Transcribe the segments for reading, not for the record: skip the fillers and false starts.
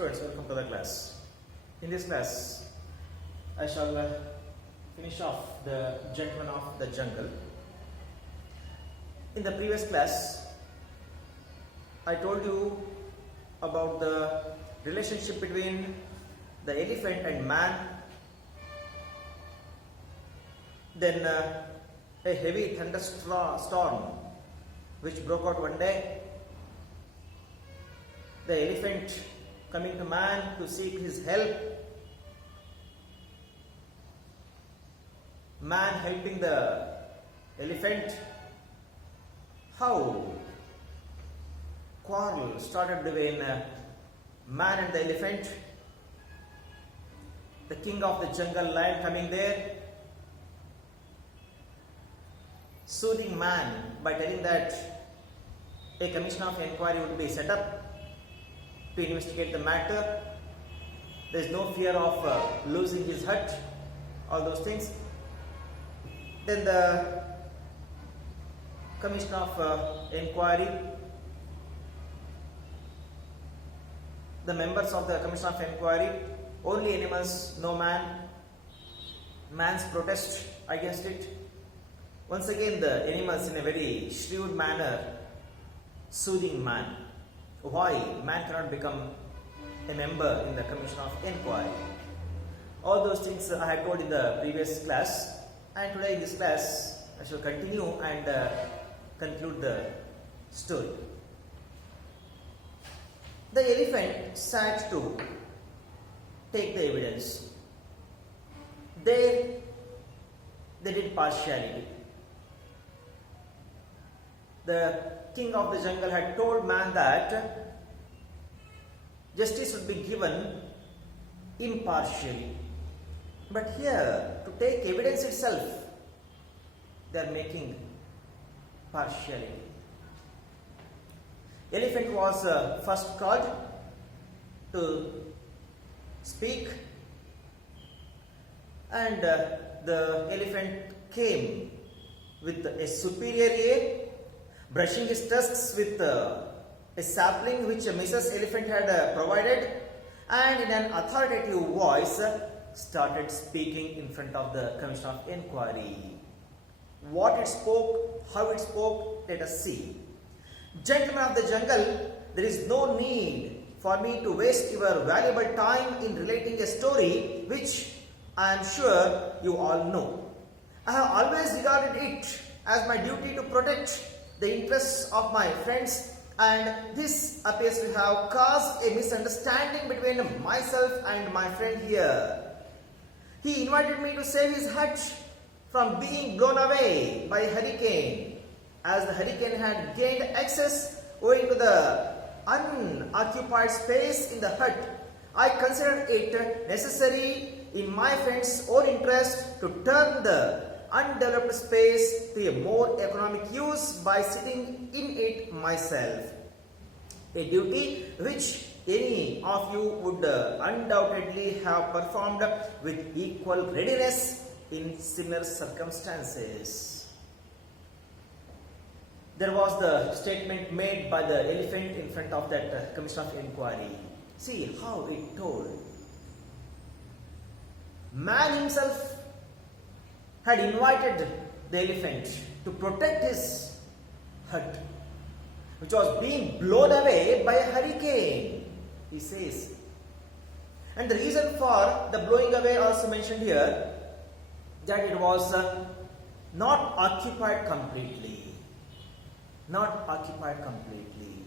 Students, welcome to the class. In this class, I shall finish off the Gentleman of the Jungle. In the previous class, I told you about the relationship between the elephant and man. Then a heavy thunderstorm which broke out one day. The elephant coming to man to seek his help. Man helping the elephant. How quarrel started between man and the elephant. The king of the jungle lion coming there, soothing man by telling that a commission of inquiry would be set up to investigate the matter. There is no fear of losing his hut, all those things. Then the commission of inquiry, the members of the commission of inquiry, only animals, no man. Man's protest against it. Once again the animals in a very shrewd manner soothing man. Why man cannot become a member in the commission of inquiry. All those things I had told in the previous class, and today in this class I shall continue and conclude the story. The elephant sat to take the evidence. They did partiality. The king of the jungle had told man that justice would be given impartially. But here, to take evidence itself, they are making partiality. Elephant was first called to speak, and the elephant came with a superior ear, brushing his tusks with a sapling which Mrs. Elephant had provided, and in an authoritative voice started speaking in front of the commission of inquiry. What it spoke, how it spoke, let us see. Gentlemen of the jungle, there is no need for me to waste your valuable time in relating a story which I am sure you all know. I have always regarded it as my duty to protect the interests of my friends, and this appears to have caused a misunderstanding between myself and my friend here. He invited me to save his hut from being blown away by a hurricane. As the hurricane had gained access owing to the unoccupied space in the hut, I considered it necessary in my friend's own interest to turn the undeveloped space to a more economic use by sitting in it myself. A duty which any of you would undoubtedly have performed with equal readiness in similar circumstances. There was the statement made by the elephant in front of that commission of inquiry. See how it told. Man himself had invited the elephant to protect his hut, which was being blown away by a hurricane, he says. And the reason for the blowing away also mentioned here, that it was not occupied completely. Not occupied completely.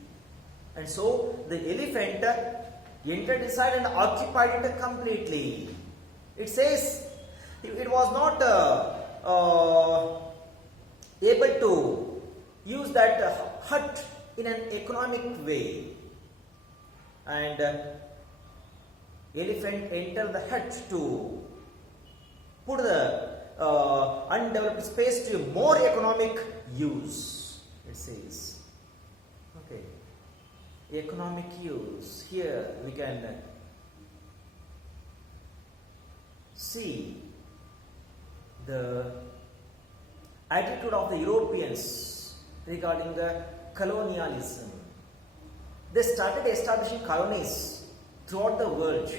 And so the elephant entered inside and occupied it completely. It says it was not able to use that hut in an economic way. And elephant entered the hut to put the undeveloped space to a more economic use. It says, okay, economic use. Here we can see the attitude of the Europeans regarding the colonialism. They started establishing colonies throughout the world,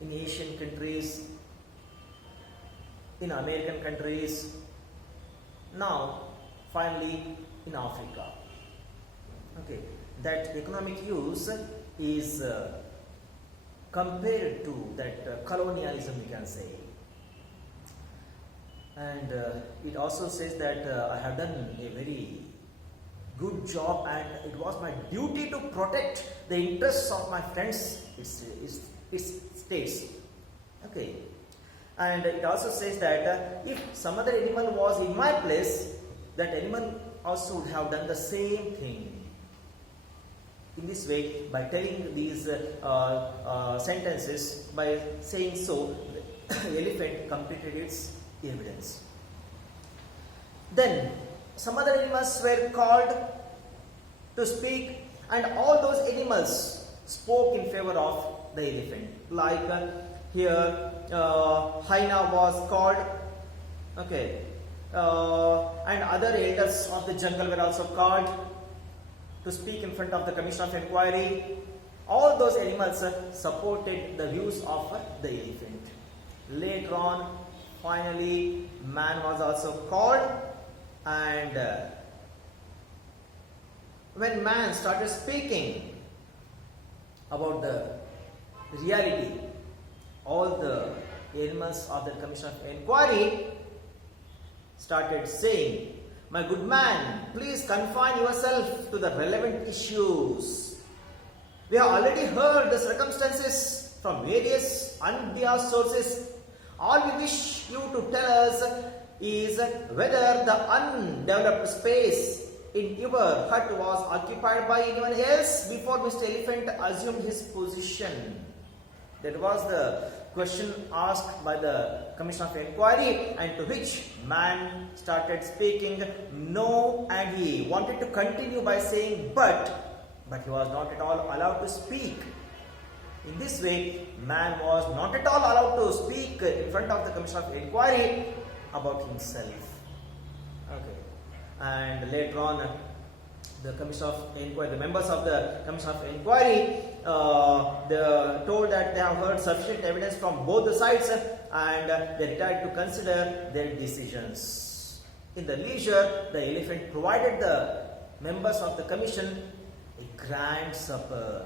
in Asian countries, in American countries, now finally in Africa. Okay, that economic use is compared to that colonialism, we can say. And it also says that I have done a very good job and it was my duty to protect the interests of my friends, it states. Okay. And it also says that if some other animal was in my place, that animal also would have done the same thing. In this way, by telling these sentences, by saying so, the elephant completed its evidence. Then, some other animals were called to speak, and all those animals spoke in favor of the elephant. Like here, hyena was called, okay, and other elders of the jungle were also called to speak in front of the Commission of Inquiry. All those animals supported the views of the elephant. Later on, finally, man was also called, and when man started speaking about the reality, all the animals of the Commission of Inquiry started saying, "My good man, please confine yourself to the relevant issues. We have already heard the circumstances from various unbiased sources. All we wish you to tell us is whether the undeveloped space in your hut was occupied by anyone else before Mr. Elephant assumed his position." That was the question asked by the Commission of Inquiry, and to which man started speaking no, and he wanted to continue by saying but he was not at all allowed to speak. In this way, man was not at all allowed to speak in front of the Commission of Inquiry about himself. Okay, and later on, the Commission of Inquiry, the members of the Commission of Inquiry, they told that they have heard sufficient evidence from both the sides, and they retired to consider their decisions. In the leisure, the elephant provided the members of the Commission a grand supper.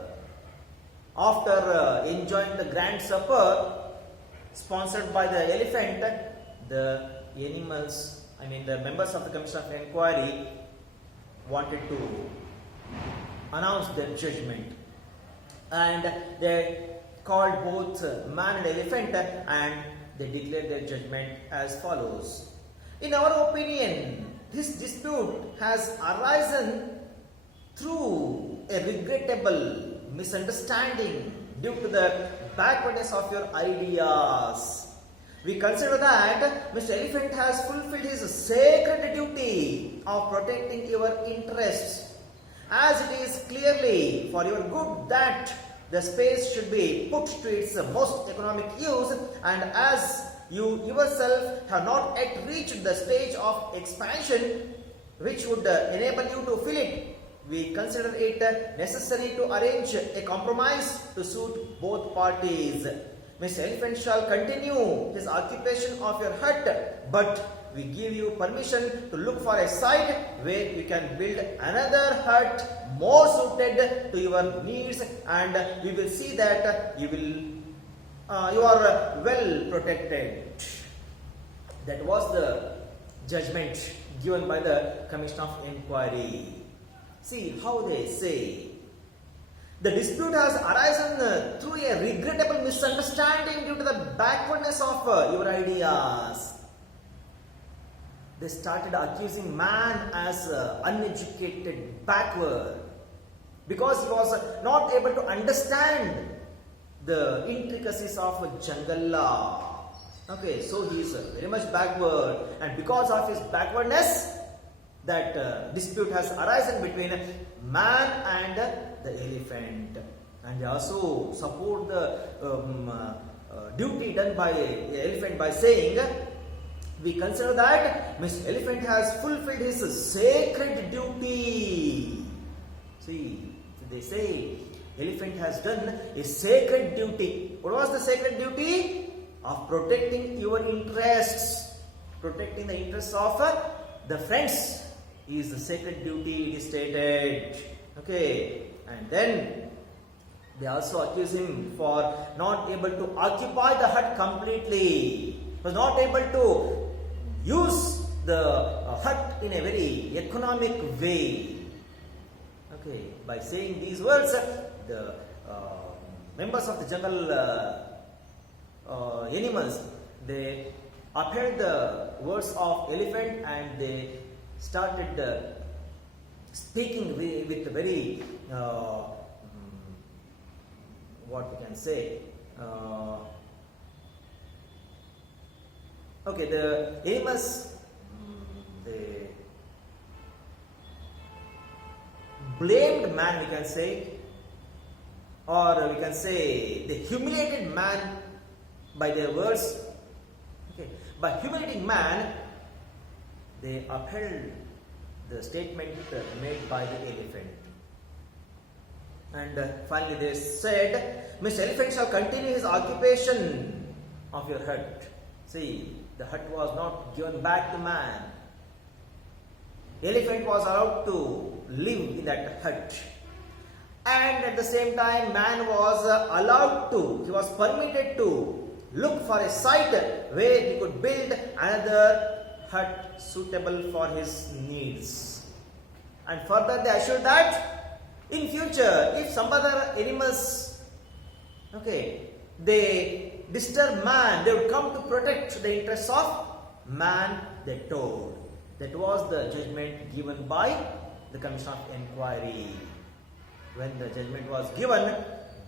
After enjoying the grand supper sponsored by the elephant, the members of the Commission of Inquiry wanted to announce their judgment, and they called both man and elephant, and they declared their judgment as follows. In our opinion, this dispute has arisen through a regrettable misunderstanding due to the backwardness of your ideas. We consider that Mr. Elephant has fulfilled his sacred duty of protecting your interests, as it is clearly for your good that the space should be put to its most economic use, and as you yourself have not yet reached the stage of expansion which would enable you to fill it, we consider it necessary to arrange a compromise to suit both parties. Mr. Elephant shall continue his occupation of your hut, but we give you permission to look for a site where you can build another hut more suited to your needs, and we will see that you are well protected. That was the judgment given by the Commission of Inquiry. See how they say. The dispute has arisen through a regrettable misunderstanding due to the backwardness of your ideas. They started accusing man as uneducated, backward, because he was not able to understand the intricacies of jungle law. Okay, so he is very much backward, and because of his backwardness, that dispute has arisen between man and the elephant. And they also support the duty done by the elephant by saying, we consider that Mr. Elephant has fulfilled his sacred duty. See, they say elephant has done a sacred duty. What was the sacred duty? Of protecting your interests, protecting the interests of the friends is the sacred duty, it is stated. Okay, and then they also accuse him for not able to occupy the hut completely. He was not able to use the hut in a very economic way. Okay, by saying these words, the members of the jungle animals, they upheld the words of elephant and they started speaking with very what we can say. Okay, the animals, they blamed man, we can say, or we can say they humiliated man by their words. Okay, by humiliating man, they upheld the statement made by the elephant. And finally they said, Mr. Elephant shall continue his occupation of your hut. See, the hut was not given back to man. Elephant was allowed to live in that hut. And at the same time, man was allowed to, he was permitted to look for a site where he could build another hut suitable for his needs. And further they assured that in future, if some other animals, okay, they disturb man, they would come to protect the interests of man, they told. That was the judgment given by the Commission of Inquiry. When the judgment was given,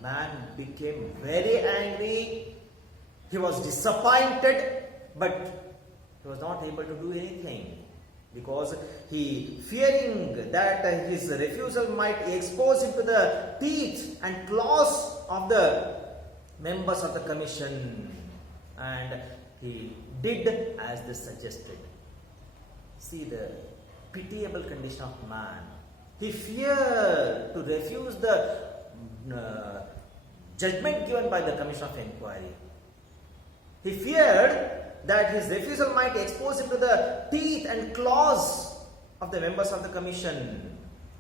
man became very angry. He was disappointed, but he was not able to do anything because he, fearing that his refusal might expose him to the teeth and claws of the members of the commission, and he did as they suggested. See the pitiable condition of man. He feared to refuse the judgment given by the Commission of Inquiry. He feared that his refusal might expose him to the teeth and claws of the members of the commission.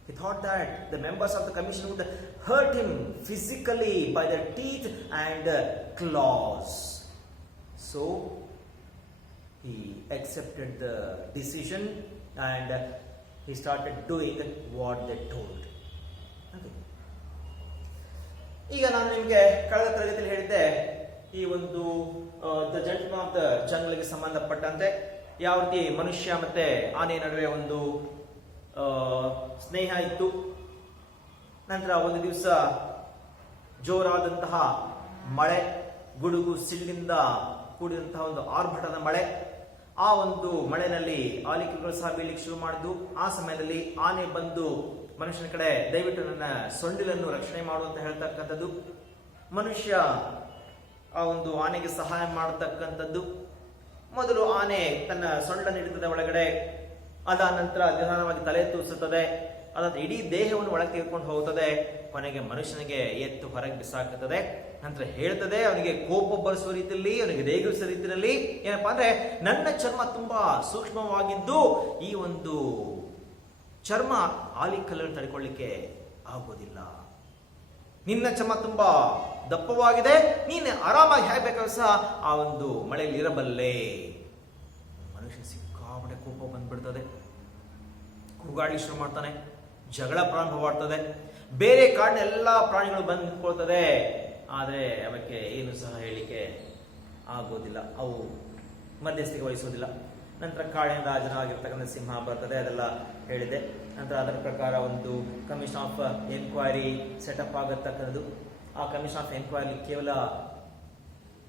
He thought that the members of the commission would hurt him physically by their teeth and claws. So he accepted the decision and he started doing what they told. Okay. ಈಗ ನಾನು ನಿಮಗೆ ಕಳೆದ ತರಗತಿಯಲ್ಲಿ ಹೇಳಿದ್ದೆ, ಈ ಒಂದು the gentleman of the ಜಂಗಲ್ಗೆ ಸಂಬಂಧಪಟ್ಟಂತೆ ಯಾವ ರೀತಿ ಮನುಷ್ಯ ಮತ್ತೆ ಆನೆ ನಡುವೆ ಒಂದು ಸ್ನೇಹ ಇತ್ತು. ನಂತರ ಒಂದು ದಿವಸ ಜೋರಾದಂತಹ ಮಳೆ, ಗುಡುಗು ಸಿಡಿಲಿಂದ ಕೂಡಿದಂತಹ ಒಂದು ಆರ್ಭಟದ ಮಳೆ. ಆ ಒಂದು ಮಳೆನಲ್ಲಿ ಆಲಿಕೆಗಳು ಸಹ ಬೀಳಲಿಕ್ಕೆ ಶುರು ಮಾಡಿದ್ದು. ಆ ಸಮಯದಲ್ಲಿ ಆನೆ ಬಂದು ಮನುಷ್ಯನ ಕಡೆ, ದಯವಿಟ್ಟು ನನ್ನ ಸೊಂಡಿಲನ್ನು ರಕ್ಷಣೆ ಮಾಡು ಅಂತ ಹೇಳ್ತಕ್ಕಂಥದ್ದು. ಮನುಷ್ಯ ಆ ಒಂದು ಆನೆಗೆ ಸಹಾಯ ಮಾಡತಕ್ಕಂಥದ್ದು. ಮೊದಲು ಆನೆ ತನ್ನ ಸೊಂಡನ್ನು ಹಿಡಿತದ ಒಳಗಡೆ, ಅದಾದ ನಂತರ ನಿಧಾನವಾಗಿ ತಲೆ ತೂರಿಸುತ್ತದೆ, ಅದಾದ ಇಡೀ ದೇಹವನ್ನು ಒಳಗೆ ತೆಗೆದುಕೊಂಡು ಹೋಗುತ್ತದೆ, ಕೊನೆಗೆ ಮನುಷ್ಯನಿಗೆ ಎತ್ತು ಹೊರಗೆ ಬಿಸಾಕುತ್ತದೆ. ನಂತರ ಹೇಳ್ತದೆ, ಅವನಿಗೆ ಕೋಪ ಬರಿಸುವ ರೀತಿಯಲ್ಲಿ, ಅವನಿಗೆ ರೇಗಿಸುವ ರೀತಿಯಲ್ಲಿ, ಏನಪ್ಪಾ ಅಂದ್ರೆ, ನನ್ನ ಚರ್ಮ ತುಂಬಾ ಸೂಕ್ಷ್ಮವಾಗಿದ್ದು ಈ ಒಂದು ಚರ್ಮ ಆಲಿಕಲ್ಲನ್ನು ತಡೆಕೊಳ್ಳಿಕ್ಕೆ ಆಗೋದಿಲ್ಲ. ನಿನ್ನ ಚರ್ಮ ತುಂಬಾ ದಪ್ಪವಾಗಿದೆ, ನೀನು ಆರಾಮಾಗಿ ಹೇಗಬೇಕಾದ್ರೂ ಸಹ ಆ ಒಂದು ಮಳೆಯಲ್ಲಿ ಇರಬಲ್ಲೆ. ಮನುಷ್ಯ ಸಿಕ್ಕಾಪಟ್ಟೆ ಕೋಪ ಬಂದ್ಬಿಡ್ತದೆ, ಕೂಗಾಡಿ ಶುರು ಮಾಡ್ತಾನೆ, ಜಗಳ ಪ್ರಾರಂಭವಾಗ್ತದೆ. ಬೇರೆ ಕಾಡಿನ ಎಲ್ಲಾ ಪ್ರಾಣಿಗಳು ಬಂದು ನಿಂತ್ಕೊಳ್ತದೆ, ಆದರೆ ಅವಕ್ಕೆ ಏನು ಸಹ ಹೇಳಿಕೆ ಆಗೋದಿಲ್ಲ, ಅವು ಮಧ್ಯಸ್ಥಿಕೆ ವಹಿಸೋದಿಲ್ಲ. ನಂತರ ಕಾಡಿನ ರಾಜನಾಗಿರ್ತಕ್ಕಂಥ ಸಿಂಹ ಬರ್ತದೆ, ಅದೆಲ್ಲ ಹೇಳಿದೆ. ನಂತರ ಅದರ ಪ್ರಕಾರ ಒಂದು ಕಮಿಷನ್ ಆಫ್ ಎನ್ಕ್ವೈರಿ ಸೆಟಪ್ ಆಗತಕ್ಕಂಥದ್ದು. ಆ ಕಮಿಷನ್ ಆಫ್ ಎನ್ಕ್ವೈರಿ ಕೇವಲ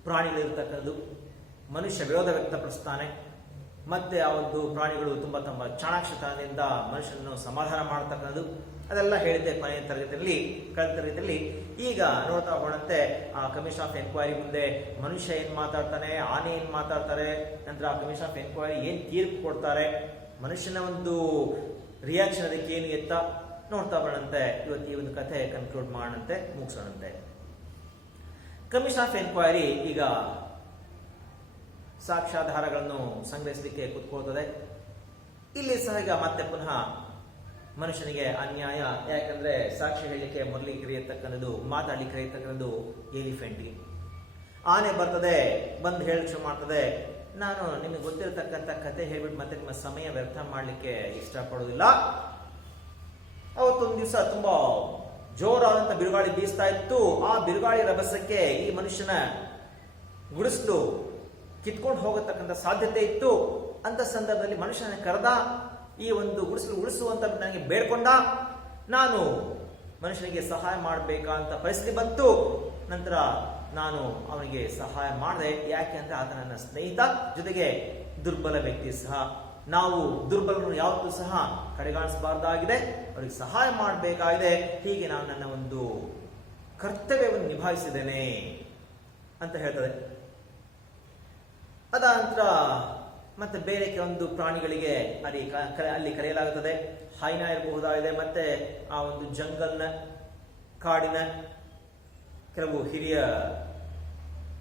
ಪ್ರಾಣಿಗಳಿರ್ತಕ್ಕಂಥದ್ದು. ಮನುಷ್ಯ ವಿರೋಧ ವ್ಯಕ್ತಪಡಿಸ್ತಾನೆ, ಮತ್ತೆ ಆ ಒಂದು ಪ್ರಾಣಿಗಳು ತುಂಬಾ ತಮ್ಮ ಚಾಣಾಕ್ಷತನದಿಂದ ಮನುಷ್ಯನನ್ನು ಸಮಾಧಾನ ಮಾಡತಕ್ಕಂಥದ್ದು. ಅದೆಲ್ಲ ಹೇಳಿದ್ದೆ ಕೊನೆಯ ತರಗತಿಯಲ್ಲಿ, ಕಳೆದ ತರಗತಿಯಲ್ಲಿ. ಈಗ ನೋಡ್ತಾ ಹೋದಂತೆ ಆ ಕಮಿಷನ್ ಆಫ್ ಎನ್ಕ್ವೈರಿ ಮುಂದೆ ಮನುಷ್ಯ ಏನ್ ಮಾತಾಡ್ತಾನೆ, ಆನೆ ಏನ್ ಮಾತಾಡ್ತಾರೆ, ನಂತರ ಆ ಕಮಿಷನ್ ಆಫ್ ಎನ್ಕ್ವೈರಿ ಏನ್ ತೀರ್ಪು ಕೊಡ್ತಾರೆ, ಮನುಷ್ಯನ ಒಂದು ರಿಯಾಕ್ಷನ್ ಅದಕ್ಕೆ ಏನು ಎತ್ತ, ನೋಡ್ತಾ ಬರೋಣಂತೆ. ಇವತ್ತು ಈ ಒಂದು ಕಥೆ ಕನ್ಕ್ಲೂಡ್ ಮಾಡೋಣಂತೆ, ಮುಗಿಸೋಣಂತೆ. ಕಮಿಷನ್ ಆಫ್ ಎನ್ಕ್ವೈರಿ ಈಗ ಸಾಕ್ಷ್ಯಾಧಾರಗಳನ್ನು ಸಂಗ್ರಹಿಸಲಿಕ್ಕೆ ಕೂತ್ಕೊಳ್ತದೆ. ಇಲ್ಲಿ ಸಹ ಈಗ ಮತ್ತೆ ಪುನಃ ಮನುಷ್ಯನಿಗೆ ಅನ್ಯಾಯ. ಯಾಕಂದ್ರೆ ಸಾಕ್ಷಿ ಹೇಳಲಿಕ್ಕೆ ಮೊದಲಿಗೆ ಕರೆಯತಕ್ಕಂಥದ್ದು, ಮಾತಾಡ್ಲಿಕ್ಕೆ ಕರೆಯತಕ್ಕಂಥದ್ದು ಎಲಿಫೆಂಟ್ಗೆ. ಆನೆ ಬರ್ತದೆ, ಬಂದು ಹೇಳಿ ಶುರು ಮಾಡ್ತದೆ, ನಾನು ನಿಮಗೆ ಗೊತ್ತಿರತಕ್ಕಂಥ ಕತೆ ಹೇಳ್ಬಿಟ್ಟು ಮತ್ತೆ ನಿಮ್ಮ ಸಮಯ ವ್ಯರ್ಥ ಮಾಡಲಿಕ್ಕೆ ಇಷ್ಟಪಡೋದಿಲ್ಲ. ಅವತ್ತೊಂದು ದಿವಸ ತುಂಬಾ ಜೋರಾದಂತ ಬಿರುಗಾಳಿ ಬೀಸ್ತಾ ಇತ್ತು. ಆ ಬಿರುಗಾಳಿ ರಭಸಕ್ಕೆ ಈ ಮನುಷ್ಯನ ಗುಡಿಸಲು ಕಿತ್ಕೊಂಡು ಹೋಗತಕ್ಕಂಥ ಸಾಧ್ಯತೆ ಇತ್ತು. ಅಂತ ಸಂದರ್ಭದಲ್ಲಿ ಮನುಷ್ಯನ ಕರೆದ, ಈ ಒಂದು ಗುಡಿಸಲು ಉಳಿಸುವಂತ ನನಗೆ ಬೇಡ್ಕೊಂಡ. ನಾನು ಮನುಷ್ಯನಿಗೆ ಸಹಾಯ ಮಾಡಬೇಕಂತ ಪರಿಸ್ಥಿತಿ ಬಂತು. ನಂತರ ನಾನು ಅವನಿಗೆ ಸಹಾಯ ಮಾಡಿದೆ. ಯಾಕೆ ಅಂದ್ರೆ ಆತ ನನ್ನ ಸ್ನೇಹಿತ, ಜೊತೆಗೆ ದುರ್ಬಲ ವ್ಯಕ್ತಿ ಸಹ. ನಾವು ದುರ್ಬಲರನ್ನು ಯಾವತ್ತೂ ಸಹ ಕಡೆಗಾಣಿಸಬಾರ್ದಾಗಿದೆ, ಅವರಿಗೆ ಸಹಾಯ ಮಾಡಬೇಕಾಗಿದೆ. ಹೀಗೆ ನಾನು ನನ್ನ ಒಂದು ಕರ್ತವ್ಯವನ್ನು ನಿಭಾಯಿಸಿದ್ದೇನೆ ಅಂತ ಹೇಳ್ತದೆ. ಅದ ನಂತರ ಮತ್ತೆ ಬೇರೆ ಕೆಲವೊಂದು ಪ್ರಾಣಿಗಳಿಗೆ ಅಲ್ಲಿ ಕರೆಯಲಾಗುತ್ತದೆ. ಹೈನಾ ಇರಬಹುದಾಗಿದೆ, ಮತ್ತೆ ಆ ಒಂದು ಜಂಗಲ್ನ, ಕಾಡಿನ ಕೆಲವು ಹಿರಿಯ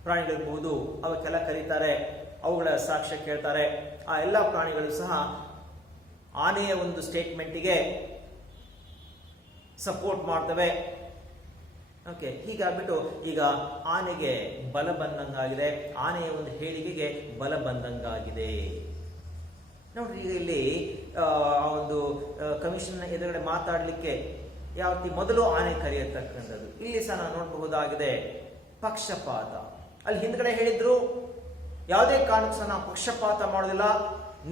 ಪ್ರಾಣಿಗಳಿರಬಹುದು, ಅವಕ್ಕೆಲ್ಲ ಕರೀತಾರೆ, ಅವುಗಳ ಸಾಕ್ಷ್ಯ ಕೇಳ್ತಾರೆ. ಆ ಎಲ್ಲ ಪ್ರಾಣಿಗಳು ಸಹ ಆನೆಯ ಒಂದು ಸ್ಟೇಟ್ಮೆಂಟಿಗೆ ಸಪೋರ್ಟ್ ಮಾಡ್ತವೆ. ಓಕೆ, ಹೀಗಾಗ್ಬಿಟ್ಟು ಈಗ ಆನೆಗೆ ಬಲ ಬಂದಂಗಾಗಿದೆ, ಆನೆಯ ಒಂದು ಹೇಳಿಕೆಗೆ ಬಲ ಬಂದಂಗಾಗಿದೆ. ನೋಡ್ರಿ, ಈಗ ಇಲ್ಲಿ ಆ ಒಂದು ಕಮಿಷನ್ ಎದುರುಗಡೆ ಮಾತಾಡ್ಲಿಕ್ಕೆ ಯಾವ ರೀತಿ ಮೊದಲು ಆನೆ ಕರೆಯತಕ್ಕಂಥದ್ದು. ಇಲ್ಲಿ ಸಹ ನಾವು ನೋಡಬಹುದಾಗಿದೆ ಪಕ್ಷಪಾತ. ಅಲ್ಲಿ ಹಿಂದ್ಗಡೆ ಹೇಳಿದ್ರು ಯಾವುದೇ ಕಾರಣಕ್ಕೂ ಸಹ ನಾವು ಪಕ್ಷಪಾತ ಮಾಡೋದಿಲ್ಲ,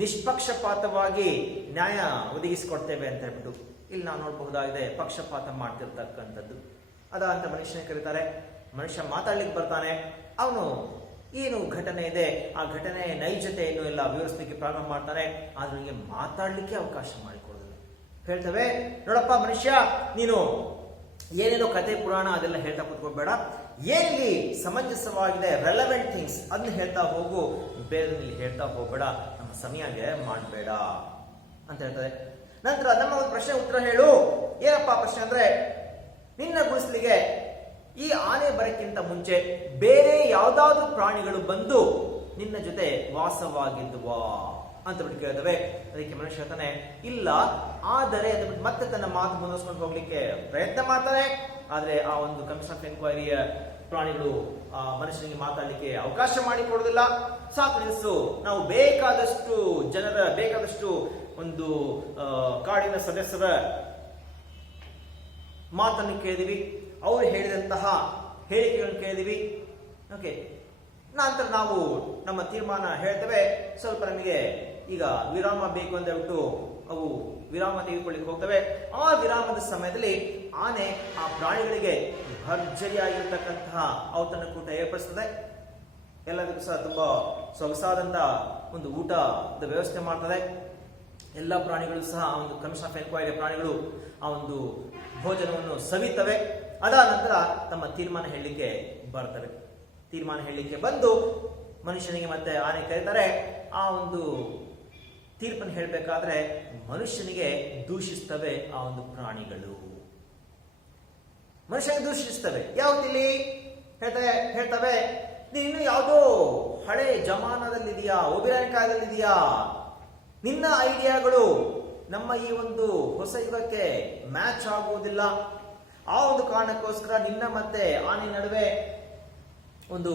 ನಿಷ್ಪಕ್ಷಪಾತವಾಗಿ ನ್ಯಾಯ ಒದಗಿಸಿಕೊಡ್ತೇವೆ ಅಂತ ಹೇಳ್ಬಿಟ್ಟು ಇಲ್ಲಿ ನಾವು ನೋಡಬಹುದಾಗಿದೆ ಪಕ್ಷಪಾತ ಮಾಡ್ತಿರ್ತಕ್ಕಂಥದ್ದು. ಅದಂತ ಮನುಷ್ಯನ ಕರೀತಾರೆ. ಮನುಷ್ಯ ಮಾತಾಡ್ಲಿಕ್ಕೆ ಬರ್ತಾನೆ, ಅವನು ಏನು ಘಟನೆ ಇದೆ ಆ ಘಟನೆ ನೈಜತೆಯನ್ನು ಎಲ್ಲ ವಿವರಿಸಲಿಕ್ಕೆ ಪ್ರಾರಂಭ ಮಾಡ್ತಾನೆ. ಆದ್ರೆ ಅವನಿಗೆ ಮಾತಾಡ್ಲಿಕ್ಕೆ ಅವಕಾಶ ಮಾಡಿಕೊಡೋದಿಲ್ಲ. ಹೇಳ್ತವೆ, ನೋಡಪ್ಪ ಮನುಷ್ಯ, ನೀನು ಏನೇನೋ ಕತೆ ಪುರಾಣ ಅದೆಲ್ಲ ಹೇಳ್ತಾ ಕೂತ್ಕೋಬೇಡ, ಏನಲ್ಲಿ ಸಮಂಜಸವಾಗಿದೆ ರೆಲೆವೆಂಟ್ ಥಿಂಗ್ಸ್ ಅದನ್ನ ಹೇಳ್ತಾ ಹೋಗು, ಬೇರೆ ಹೇಳ್ತಾ ಹೋಗ್ಬೇಡ, ನಮ್ಮ ಸಮಯಗೆ ಮಾಡಬೇಡ ಅಂತ ಹೇಳ್ತದೆ. ನಂತರ ನಮ್ಮ ಒಂದು ಪ್ರಶ್ನೆ ಉತ್ತರ ಹೇಳು. ಏನಪ್ಪಾ ಪ್ರಶ್ನೆ ಅಂದ್ರೆ, ನಿನ್ನ ಗುಡಿಸಲಿಗೆ ಈ ಆನೆ ಬರಕ್ಕಿಂತ ಮುಂಚೆ ಬೇರೆ ಯಾವ್ದಾದ್ರು ಪ್ರಾಣಿಗಳು ಬಂದು ನಿನ್ನ ಜೊತೆ ವಾಸವಾಗಿದ್ವಾ ಅಂತ ಬಿಟ್ಟು ಕೇಳ್ತವೆ. ಅದಕ್ಕೆ ಮನುಷ್ಯ ಹೇಳ್ತಾನೆ, ಇಲ್ಲ, ಆದರೆ ಅದು ಬಿಟ್ಟು ಮತ್ತೆ ತನ್ನ ಮಾತು ಮುಂದುವರಿಸ್ಕೊಂಡು ಹೋಗ್ಲಿಕ್ಕೆ ಪ್ರಯತ್ನ ಮಾಡ್ತಾನೆ. ಆದ್ರೆ ಆ ಒಂದು ಕಮಿಷನ್ ಆಫ್ ಎನ್ಕ್ವೈರಿಯ ಪ್ರಾಣಿಗಳು ಆ ಮನುಷ್ಯನಿಗೆ ಮಾತಾಡ್ಲಿಕ್ಕೆ ಅವಕಾಶ ಮಾಡಿಕೊಡೋದಿಲ್ಲ. ಸಾಕು ನಿಲ್ಸು, ನಾವು ಬೇಕಾದಷ್ಟು ಜನರ, ಬೇಕಾದಷ್ಟು ಒಂದು ಕಾಡಿನ ಸದಸ್ಯರ ಮಾತನ್ನು ಕೇಳಿದಿವಿ, ಅವರು ಹೇಳಿದಂತಹ ಹೇಳಿಕೆಗಳನ್ನು ಕೇಳಿದಿವಿ. ಓಕೆ, ನಂತರ ನಾವು ನಮ್ಮ ತೀರ್ಮಾನ ಹೇಳ್ತೇವೆ. ಸ್ವಲ್ಪ ನಮಗೆ ಈಗ ವಿರಾಮ ಬೇಕು ಅಂತ ಹೇಳ್ಬಿಟ್ಟು ಅವು ವಿರಾಮ ತೆಗೆದುಕೊಳ್ಳಿಕ್ಕೆ ಹೋಗ್ತವೆ. ಆ ವಿರಾಮದ ಸಮಯದಲ್ಲಿ ಆನೆ ಆ ಪ್ರಾಣಿಗಳಿಗೆ ಭರ್ಜರಿಯಾಗಿರ್ತಕ್ಕಂತಹ ಔತಣಕೂಟ ಏರ್ಪಡಿಸ್ತದೆ. ಎಲ್ಲದಕ್ಕೂ ಸಹ ತುಂಬಾ ಸೊಗಸಾದಂತ ಒಂದು ಊಟದ ವ್ಯವಸ್ಥೆ ಮಾಡ್ತದೆ. ಎಲ್ಲ ಪ್ರಾಣಿಗಳು ಸಹ ಆ ಒಂದು ಕಮಿಷನ್ ಆಫ್ ಎನ್ಕ್ವೈರಿ ಪ್ರಾಣಿಗಳು ಆ ಒಂದು ಭೋಜನವನ್ನು ಸವಿತವೆ. ಅದಾದ ನಂತರ ತಮ್ಮ ತೀರ್ಮಾನ ಹೇಳಲಿಕ್ಕೆ ಬರ್ತವೆ. ತೀರ್ಮಾನ ಹೇಳಲಿಕ್ಕೆ ಬಂದು ಮನುಷ್ಯನಿಗೆ ಮತ್ತೆ ಆನೆ ಕರೀತಾರೆ. ಆ ಒಂದು ತೀರ್ಪನ್ನು ಹೇಳಬೇಕಾದ್ರೆ ಮನುಷ್ಯನಿಗೆ ದೂಷಿಸ್ತವೆ ಆ ಒಂದು ಪ್ರಾಣಿಗಳು. ಮನುಷ್ಯನಿಗೆ ದೂಷಿಸ್ತವೆ. ಯಾವ್ದಿಲ್ಲಿ ಹೇಳ್ತವೆ, ನೀನು ಯಾವುದೋ ಹಳೆ ಜಮಾನದಲ್ಲಿದೆಯಾ, ಒಬಿರಾಯನ ಕಾಲದಲ್ಲಿದೆಯಾ, ನಿನ್ನ ಐಡಿಯಾಗಳು ನಮ್ಮ ಈ ಒಂದು ಹೊಸ ಯುಗಕ್ಕೆ ಮ್ಯಾಚ್ ಆಗುವುದಿಲ್ಲ. ಆ ಒಂದು ಕಾರಣಕ್ಕೋಸ್ಕರ ನಿನ್ನ ಮತ್ತೆ ಆನೆ ನಡುವೆ ಒಂದು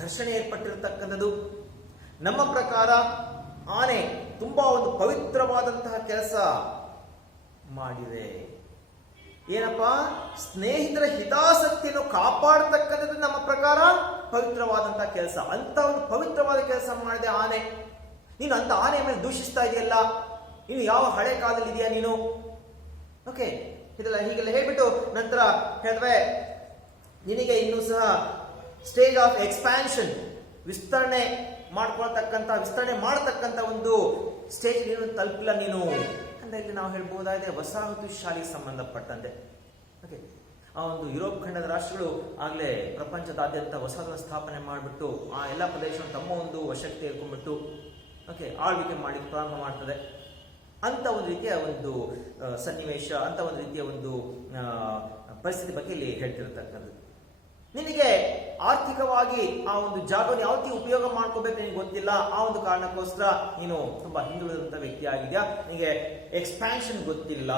ಘರ್ಷಣೆ ಏರ್ಪಟ್ಟಿರತಕ್ಕಂಥದ್ದು. ನಮ್ಮ ಪ್ರಕಾರ ಆನೆ ತುಂಬಾ ಒಂದು ಪವಿತ್ರವಾದಂತಹ ಕೆಲಸ ಮಾಡಿದೆ. ಏನಪ್ಪಾ, ಸ್ನೇಹಿತರ ಹಿತಾಸಕ್ತಿಯನ್ನು ಕಾಪಾಡತಕ್ಕಂಥದ್ದು ನಮ್ಮ ಪ್ರಕಾರ ಪವಿತ್ರವಾದಂತಹ ಕೆಲಸ. ಅಂತ ಒಂದು ಪವಿತ್ರವಾದ ಕೆಲಸ ಮಾಡಿದೆ ಆನೆ. ನೀನು ಅಂತ ಆನೆ ಮೇಲೆ ದೂಷಿಸ್ತಾ ಇದೆಯಲ್ಲ, ನೀನು ಯಾವ ಹಳೆ ಕಾಲದಲ್ಲಿ ಇದೆಯಾ ನೀನು? ಓಕೆ, ಇದೆಲ್ಲ ಹೀಗೆಲ್ಲ ಹೇಳ್ಬಿಟ್ಟು ನಂತರ ಹೇಳ್ತವೆ, ನಿನಗೆ ಇನ್ನೂ ಸಹ ಸ್ಟೇಜ್ ಆಫ್ ಎಕ್ಸ್ಪ್ಯಾನ್ಷನ್, ವಿಸ್ತರಣೆ ಮಾಡತಕ್ಕಂತ ಒಂದು ಸ್ಟೇಜ್ ನೀನು ತಲುಪಿಲ್ಲ ನೀನು ಅಂತ ಇಲ್ಲಿ ನಾವು ಹೇಳ್ಬಹುದಾಗಿದೆ. ವಸಾಹತುಶಾಹಿ ಸಂಬಂಧಪಟ್ಟಂತೆ. ಓಕೆ, ಆ ಒಂದು ಯುರೋಪ್ ಖಂಡದ ರಾಷ್ಟ್ರಗಳು ಆಗ್ಲೇ ಪ್ರಪಂಚದಾದ್ಯಂತ ವಸಾಹತುಗಳನ್ನು ಸ್ಥಾಪನೆ ಮಾಡಿಬಿಟ್ಟು ಆ ಎಲ್ಲ ಪ್ರದೇಶವನ್ನು ತಮ್ಮ ಒಂದು ವಶಕ್ಕೆ ತೆಗೆದುಕೊಂಡ್ಬಿಟ್ಟು ಓಕೆ ಆಳ್ವಿಕೆ ಮಾಡಲಿಕ್ಕೆ ಪ್ರಾರಂಭ ಮಾಡ್ತದೆ. ಅಂತ ಒಂದು ರೀತಿಯ ಒಂದು ಸನ್ನಿವೇಶ, ಅಂತ ಒಂದು ರೀತಿಯ ಒಂದು ಪರಿಸ್ಥಿತಿ ಬಗ್ಗೆ ಇಲ್ಲಿ ಹೇಳ್ತಿರತಕ್ಕಂಥದ್ದು. ನಿನಗೆ ಆರ್ಥಿಕವಾಗಿ ಆ ಒಂದು ಜಾಗವನ್ನು ಯಾವ ರೀತಿ ಉಪಯೋಗ ಮಾಡ್ಕೋಬೇಕು ನಿನಗೆ ಗೊತ್ತಿಲ್ಲ, ಆ ಒಂದು ಕಾರಣಕ್ಕೋಸ್ಕರ ನೀನು ತುಂಬಾ ಹಿಂದುಳಿದಂತ ವ್ಯಕ್ತಿ ಆಗಿದ್ಯಾ, ನಿನಗೆ ಎಕ್ಸ್ಪ್ಯಾನ್ಷನ್ ಗೊತ್ತಿಲ್ಲ.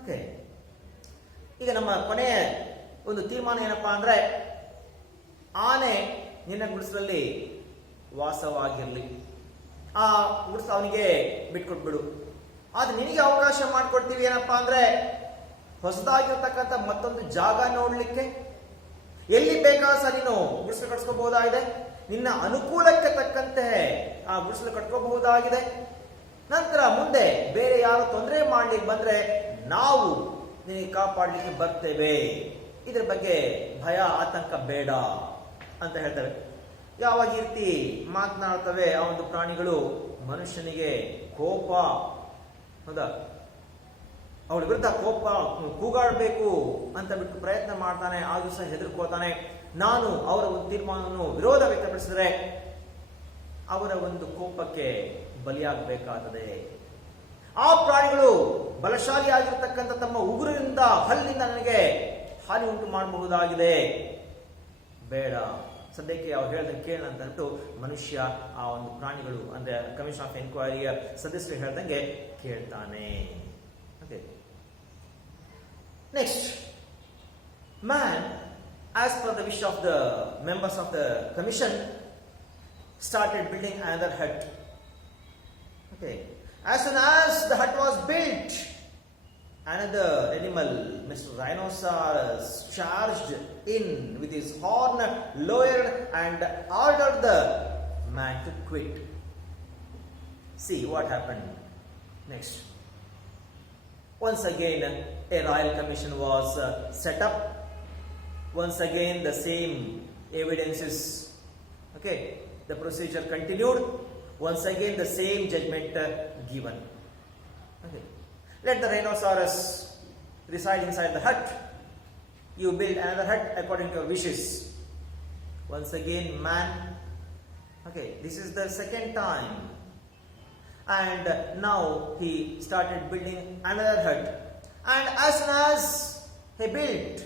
ಓಕೆ, ಈಗ ನಮ್ಮ ಕೊನೆಯ ಒಂದು ತೀರ್ಮಾನ ಏನಪ್ಪಾ ಅಂದ್ರೆ, ಆನೆ ನಿನ್ನ ಗುಡಿಸಲಲ್ಲಿ ವಾಸವಾಗಿರ್ಲಿ, ಆ ಗುಡಿಸಲು ಅವನಿಗೆ ಬಿಟ್ಕೊಟ್ಬಿಡು. ಆದ್ರೆ ನಿನಗೆ ಅವಕಾಶ ಮಾಡಿಕೊಡ್ತೀವಿ ಏನಪ್ಪಾ ಅಂದ್ರೆ, ಹೊಸದಾಗಿರ್ತಕ್ಕಂಥ ಮತ್ತೊಂದು ಜಾಗ ನೋಡ್ಲಿಕ್ಕೆ ಎಲ್ಲಿ ಬೇಕಾದ ನೀನು ಗುಡಿಸಲು ಕಟ್ಸ್ಕೋಬಹುದಾಗಿದೆ, ನಿನ್ನ ಅನುಕೂಲಕ್ಕೆ ತಕ್ಕಂತೆ ಆ ಗುಡಿಸಲು ಕಟ್ಕೋಬಹುದಾಗಿದೆ. ನಂತರ ಮುಂದೆ ಬೇರೆ ಯಾರು ತೊಂದರೆ ಮಾಡ್ಲಿಕ್ಕೆ ಬಂದ್ರೆ ನಾವು ನಿನಗೆ ಕಾಪಾಡ್ಲಿಕ್ಕೆ ಬರ್ತೇವೆ, ಇದ್ರ ಬಗ್ಗೆ ಭಯ ಆತಂಕ ಬೇಡ ಅಂತ ಹೇಳ್ತವೆ. ಯಾವಾಗ ಈ ರೀತಿ ಮಾತನಾಡ್ತವೆ ಆ ಒಂದು ಪ್ರಾಣಿಗಳು, ಮನುಷ್ಯನಿಗೆ ಕೋಪ, ಹೌದಾ, ಅವಳ ವಿರುದ್ಧ ಕೋಪ ಕೂಗಾಡಬೇಕು ಅಂತ ಬಿಟ್ಟು ಪ್ರಯತ್ನ ಮಾಡ್ತಾನೆ, ಆದ್ರೂ ಸಹ ಹೆದರ್ಕೋತಾನೆ. ನಾನು ಅವರ ಒಂದು ತೀರ್ಮಾನವನ್ನು ವಿರೋಧ ವ್ಯಕ್ತಪಡಿಸಿದ್ರೆ ಅವರ ಒಂದು ಕೋಪಕ್ಕೆ ಬಲಿಯಾಗಬೇಕಾಗುತ್ತದೆ. ಆ ಪ್ರಾಣಿಗಳು ಬಲಶಾಲಿಯಾಗಿರ್ತಕ್ಕಂಥ ತಮ್ಮ ಉಗುರಿನಿಂದ, ಹಲ್ಲಿನಿಂದ ನನಗೆ ಹಾನಿ ಉಂಟು ಮಾಡಬಹುದಾಗಿದೆ, ಬೇಡ, ಸದ್ಯಕ್ಕೆ ಅವ್ರು ಹೇಳ್ದಂಗೆ ಕೇಳ ಅಂತ ಹೇಳ್ಬಿಟ್ಟು ಮನುಷ್ಯ ಆ ಒಂದು ಪ್ರಾಣಿಗಳು ಅಂದ್ರೆ ಕಮಿಷನ್ ಆಫ್ ಎನ್ಕ್ವೈರಿಯ ಸದಸ್ಯರು ಹೇಳ್ದಂಗೆ ಕೇಳ್ತಾನೆ. Okay, next, man, as per the wish of the members of the commission, started building another hut. Okay, as soon as the hut was built, another animal, Mr. Rhinoceros, charged in with his horn lowered and ordered the man to quit. See what happened next. Once again, a royal commission was set up. Once again, the same evidences. Okay, the procedure continued. Once again, the same judgment given. Okay, let the rhinoceros reside inside the hut. You build another hut according to your wishes. Once again, man. Okay, this is the second time. And now he started building another hut. And as soon as he built,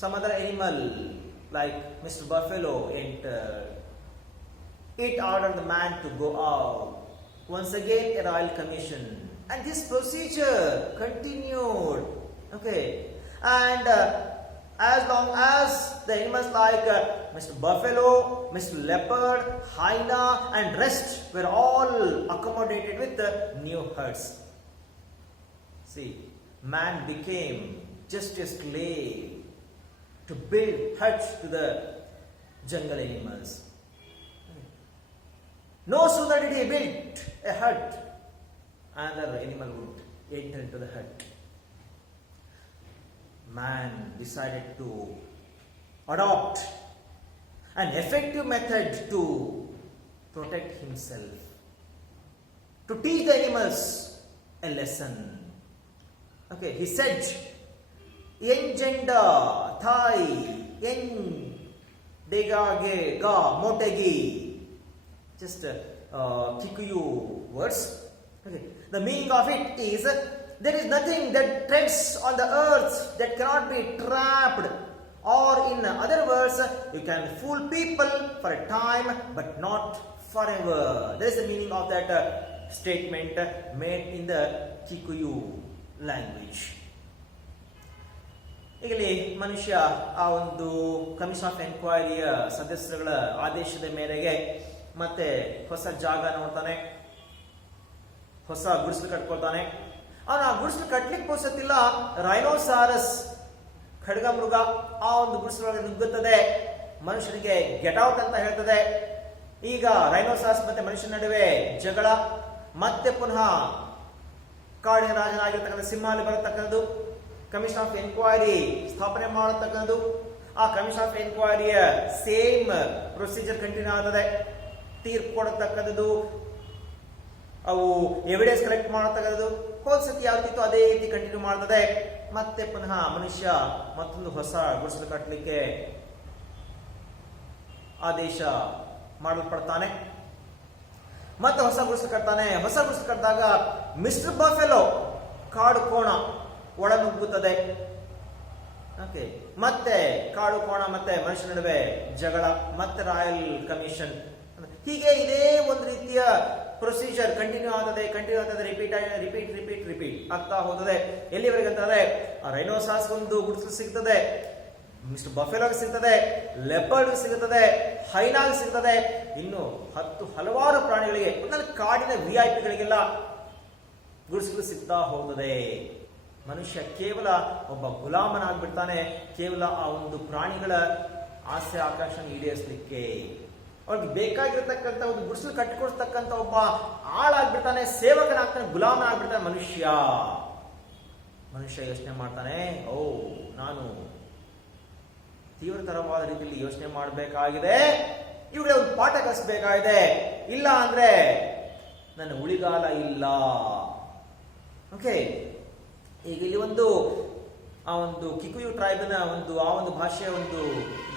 some other animal like Mr. Buffalo entered. It ordered the man to go out. Once again, a royal commission. And this procedure continued. Okay. And as long as the animals like Mr. Buffalo, Mr. Leopard, Hyena and rest were all accommodated with the new huts. See, man became just a slave to build huts to the jungle animals. No sooner did he build a hut, another animal would enter into the hut. Man decided to adopt an effective method to protect himself, to teach the animals a lesson. Okay, he said, Engenda Thai En Degage Ga Motegi. Just Kikuyu words. Okay, the meaning of it is, there is nothing that treads on the earth that cannot be trapped. Or in other words, you can fool people for a time but not forever. That is the meaning of that statement made in the Kikuyu language. ಈಗಲೇ ಮನುಷ್ಯ ಆ ಒಂದು commission of ಎನ್ಕ್ವೈರಿಯ ಸದಸ್ಯರುಗಳ ಆದೇಶದ ಮೇರೆಗೆ ಮತ್ತೆ ಹೊಸ ಜಾಗ ನೋಡ್ತಾನೆ, ಹೊಸ ಗುಡಿಸಲು ಕಟ್ಕೊಳ್ತಾನೆ. ಅವನು ಆ ಗುಡಿಸಲು ಕಟ್ಲಿಕ್ಕೆ ಪೋಸತ್ತಿಲ್ಲ, ರೈನೋಸಾರಸ್ ಖಡ್ಗ ಮೃಗ ಆ ಒಂದು ಗುಡಿಸಲೊಳಗೆ ನುಗ್ಗುತ್ತದೆ, ಮನುಷ್ಯನಿಗೆ ಗೆಟ್ ಔಟ್ ಅಂತ ಹೇಳ್ತದೆ. ಈಗ ರೈನೋಸಾರಸ್ ಮತ್ತೆ ಮನುಷ್ಯನ ನಡುವೆ ಜಗಳ, ಮತ್ತೆ ಪುನಃ ಕಾಡಿನ ರಾಜನಾಗಿರ್ತಕ್ಕಂಥ ಸಿಂಹಾಲಿ ಬರತಕ್ಕಂಥದ್ದು, ಕಮಿಷನ್ ಆಫ್ ಎನ್ಕ್ವೈರಿ ಸ್ಥಾಪನೆ ಮಾಡತಕ್ಕಂಥದ್ದು. ಆ ಕಮಿಷನ್ ಆಫ್ ಎನ್ಕ್ವೈರಿಯ ಸೇಮ್ ಪ್ರೊಸೀಜರ್ ಕಂಟಿನ್ಯೂ ಆಗ್ತದೆ. ತೀರ್ಪು ಕೊಡತಕ್ಕಂಥದ್ದು, ಅವು ಎವಿಡೆನ್ಸ್ ಕಲೆಕ್ಟ್ ಮಾಡತಕ್ಕಂಥದ್ದು, ಹೋಲ್ಸತಿ ಯಾವ ರೀತಿ ಅದೇ ರೀತಿ ಕಂಟಿನ್ಯೂ ಮಾಡ್ತದೆ. ಮತ್ತೆ ಪುನಃ ಮನುಷ್ಯ ಮತ್ತೊಂದು ಹೊಸ ಗುಡಿಸಲು ಕಟ್ಟಲಿಕ್ಕೆ ಆದೇಶ ಮಾಡಲ್ಪಡ್ತಾನೆ. ಮತ್ತೆ ಹೊಸ ಗುಡಿಸಲು ಕಟ್ತಾನೆ. ಹೊಸ ಗುಡಿಸಲು ಕಟ್ಟಿದಾಗ ಮಿಸ್ಟರ್ ಬಫೆಲೋ ಕಾಡು ಕೋಣ ಒಳನುಗ್ಗುತ್ತದೆ. ಓಕೆ, ಮತ್ತೆ ಕಾಡು ಕೋಣ ಮತ್ತೆ ಮನುಷ್ಯ ನಡುವೆ ಜಗಳ, ಮತ್ತೆ ರಾಯಲ್ ಕಮಿಷನ್. ಹೀಗೆ ಇದೇ ಒಂದು ರೀತಿಯ ಪ್ರೊಸೀಜರ್ ಕಂಟಿನ್ಯೂ ಆಗ್ತದೆ, ರಿಪೀಟ್ ಆಗ್ತಾ ಹೋಗ್ತದೆ. ಎಲ್ಲಿವರೆಗೆ ಅಂತಂದ್ರೆ ರೈನೋಸಾಸ್ ಒಂದು ಗುಡಿಸಲು ಸಿಗ್ತದೆ, ಮಿಸ್ಟರ್ ಬಫೆಲೋಗೆ ಸಿಗ್ತದೆ, ಲೆಪರ್ಡ್ ಸಿಗುತ್ತದೆ, ಹೈನಾಗ್ ಸಿಗ್ತದೆ, ಇನ್ನು ಹಲವಾರು ಪ್ರಾಣಿಗಳಿಗೆ, ಒಂದೊಂದು ಕಾಡಿನ ವಿಐಪಿಗಳಿಗೆಲ್ಲ ಗುಡಿಸಲು ಸಿಗ್ತಾ ಹೋಗ್ತದೆ. ಮನುಷ್ಯ ಕೇವಲ ಒಬ್ಬ ಗುಲಾಮನಾಗ್ಬಿಡ್ತಾನೆ, ಕೇವಲ ಆ ಒಂದು ಪ್ರಾಣಿಗಳ ಆಸೆ ಆಕಾಂಕ್ಷೆ ಈಡೇರಿಸಲಿಕ್ಕೆ. ಅವ್ರಿಗೆ ಬೇಕಾಗಿರತಕ್ಕಂಥ ಒಂದು ಗುಡಿಸಲು ಕಟ್ಟಿಕೊಡ್ತಕ್ಕಂಥ ಒಬ್ಬ ಆಳಾಗ್ಬಿಡ್ತಾನೆ, ಸೇವಕನಾಗ್ತಾನೆ, ಗುಲಾಮನಾಗ್ಬಿಡ್ತಾನೆ ಮನುಷ್ಯ ಯೋಚನೆ ಮಾಡ್ತಾನೆ, ಓ ನಾನು ತೀವ್ರತರವಾದ ರೀತಿಯಲ್ಲಿ ಯೋಚನೆ ಮಾಡಬೇಕಾಗಿದೆ, ಇವುಗಳ ಒಂದು ಪಾಠ ಕಲಿಸಬೇಕಾಗಿದೆ, ಇಲ್ಲ ಅಂದ್ರೆ ನನ್ನ ಉಳಿಗಾಲ ಇಲ್ಲ. ಓಕೆ, ಈಗ ಇಲ್ಲಿ ಆ ಒಂದು ಕಿಕುಯು ಟ್ರೈಬ್ನ ಆ ಒಂದು ಭಾಷೆಯ ಒಂದು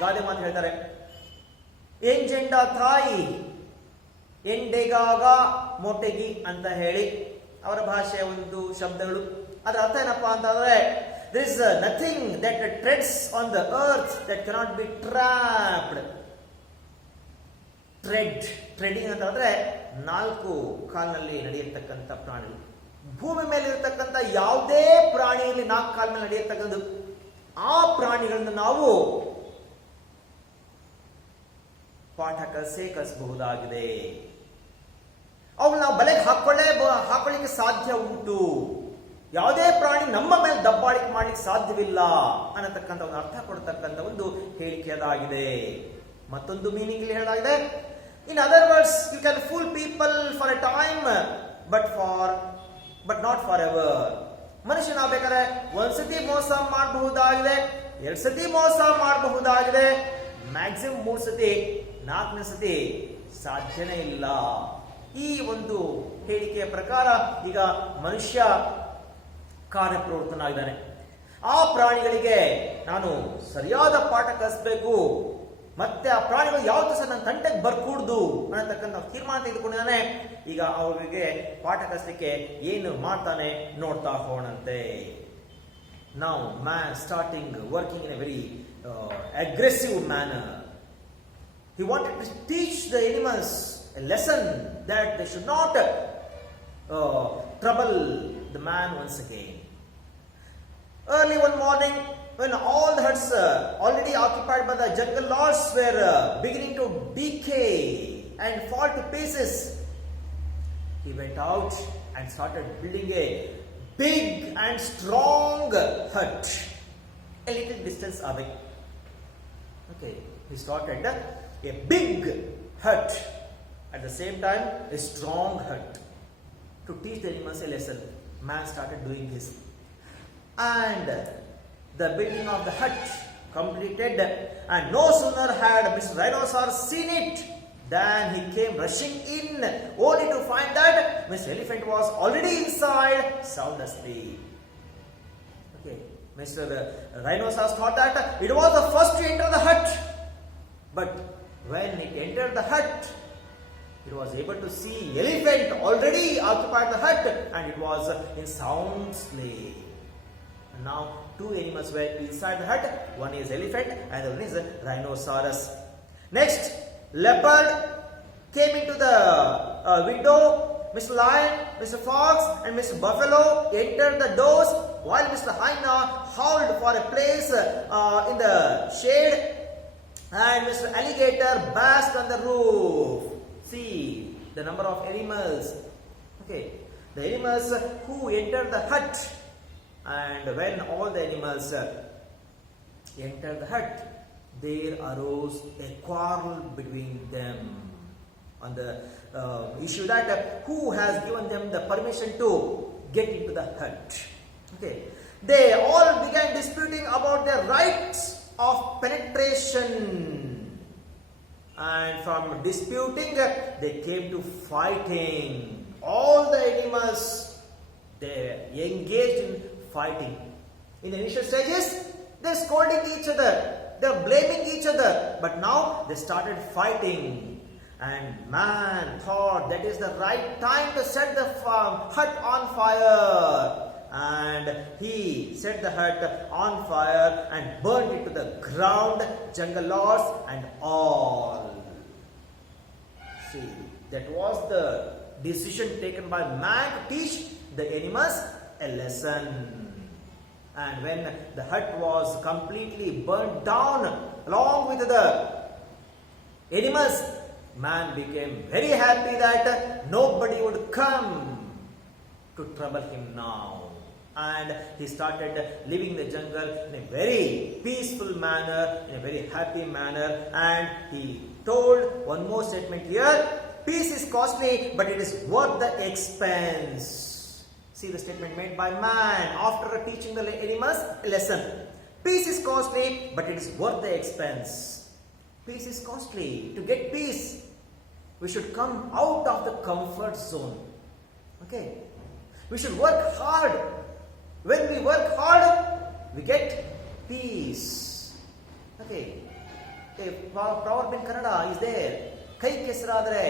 ಗಾದೆ ಮಾತು ಹೇಳ್ತಾರೆ. ಎಂಜೆಂಡ ತಾಯಿ ಎಂಡೆಗಾಗ ಮೊಟೆಗಿ ಅಂತ ಹೇಳಿ ಅವರ ಭಾಷೆಯ ಒಂದು ಶಬ್ದಗಳು. ಅದರ ಅರ್ಥ ಏನಪ್ಪಾ ಅಂತಂದ್ರೆ, there is nothing that treads on the earth that cannot be trapped. Treading ಅಂತಂದ್ರೆ 4 ಕಾಲಿನಲ್ಲಿ ನಡೆಯತಕ್ಕಂಥ ಪ್ರಾಣಿ. ಭೂಮಿ ಮೇಲೆ ಇರತಕ್ಕಂಥ ಯಾವುದೇ ಪ್ರಾಣಿಯಲ್ಲಿ 4 ಕಾಲ ಮೇಲೆ ನಡೆಯತಕ್ಕಂಥದ್ದು. ಆ ಪ್ರಾಣಿಗಳನ್ನು ನಾವು ಪಾಠ ಕಲಿಸಬಹುದಾಗಿದೆ. ಅವು ನಾವು ಬಲೆಗೆ ಹಾಕೊಳ್ಳಿಕ್ಕೆ ಸಾಧ್ಯ ಉಂಟು. ಯಾವುದೇ ಪ್ರಾಣಿ ನಮ್ಮ ಮೇಲೆ ದಬ್ಬಾಳಿಕೆ ಮಾಡ್ಲಿಕ್ಕೆ ಸಾಧ್ಯವಿಲ್ಲ ಅನ್ನತಕ್ಕಂಥ ಒಂದು ಅರ್ಥ ಕೊಡ್ತಕ್ಕಂಥ ಒಂದು ಹೇಳಿಕೆ ಅದಾಗಿದೆ. ಮತ್ತೊಂದು ಮೀನಿಂಗ್ ಇಲ್ಲಿ ಹೇಳಲಾಗಿದೆ, in other words, you can fool people for a time but not for ever. ಮನುಷ್ಯನ ಬೇಕಾದ್ರೆ ಒಂದ್ಸತಿ ಮೋಸ ಮಾಡಬಹುದಾಗಿದೆ, 2 ಸತಿ ಮೋಸ ಮಾಡಬಹುದಾಗಿದೆ, ಮ್ಯಾಕ್ಸಿಮಮ್ 3 ಸತಿ, 4ನೇ ಸತಿ ಸಾಧ್ಯನೇ ಇಲ್ಲ. ಈ ಒಂದು ಹೇಳಿಕೆಯ ಪ್ರಕಾರ ಈಗ ಮನುಷ್ಯ ಕಾರ್ಯಪ್ರವೃತ್ತನಾಗಿದ್ದಾನೆ. ಆ ಪ್ರಾಣಿಗಳಿಗೆ ನಾನು ಸರಿಯಾದ ಪಾಠ ಕಲಿಸಬೇಕು, ಮತ್ತೆ ಆ ಪ್ರಾಣಿಗಳು ಯಾವತ್ತೂ ಸಹ ನನ್ನ ತಂಟೆಗೆ ಬರ್ಕೂಡ್ದು ಅನ್ನತಕ್ಕಂಥ ತೀರ್ಮಾನ ತೆಗೆದುಕೊಂಡಿದ್ದಾನೆ. ಈಗ ಅವರಿಗೆ ಪಾಠ ಕಲಿಸಲಿಕ್ಕೆ ಏನು ಮಾಡ್ತಾನೆ ನೋಡ್ತಾ ಹೋಣಂತೆ. ನಾವು man starting working in a very aggressive manner. He wanted to teach the animals a lesson that they should not trouble the man once again. Early one morning, when all the huts already occupied by the jungle lords were beginning to decay and fall to pieces, he went out and started building a big and strong hut a little distance away. Okay, he started a big hut, at the same time a strong hut, to teach the animals a lesson. Man started doing this, and the building of the hut completed, and no sooner had Mr. Rhinoceros seen it than he came rushing in, only to find that Mr. Elephant was already inside, sound asleep. Okay, Mr. Rhinoceros thought that it was the first to enter the hut, but when it entered the hut, it was able to see Elephant already occupied the hut, and it was in sound sleep. And now 2 animals were inside the hut. One is elephant and the one is rhinoceros. Next, leopard came into the window. Mr. Lion, Mr. Fox and Mr. Buffalo entered the doors, while Mr. Hyena howled for a place in the shade, and Mr. Alligator basked on the roof. See the number of animals. Okay, the animals who entered the hut, and when all the animals entered the hut, there arose a quarrel between them on the issue that who has given them the permission to get into the hut. Okay, they all began disputing about their rights of penetration, and from disputing they came to fighting. All the animals, they engaged in fighting. In the initial stages, they're scolding each other, they're blaming each other, but now they started fighting. And man thought that is the right time to set the hut on fire. And he set the hut on fire and burned it to the ground, jungle lords and all. See, that was the decision taken by man to teach the animals a lesson. And when the hut was completely burnt down along with the animals, man became very happy that nobody would come to trouble him now. And he started living in the jungle in a very peaceful manner, in a very happy manner. And he told one more statement here: peace is costly, but it is worth the expense. See the statement made by man after teaching the animals a lesson. Peace is costly, but it is worth the expense. Peace is costly. To get peace, we should come out of the comfort zone. Okay? We should work hard. When we work hard, we get peace. Okay? A proverb in Kannada is there. Kai kesaradre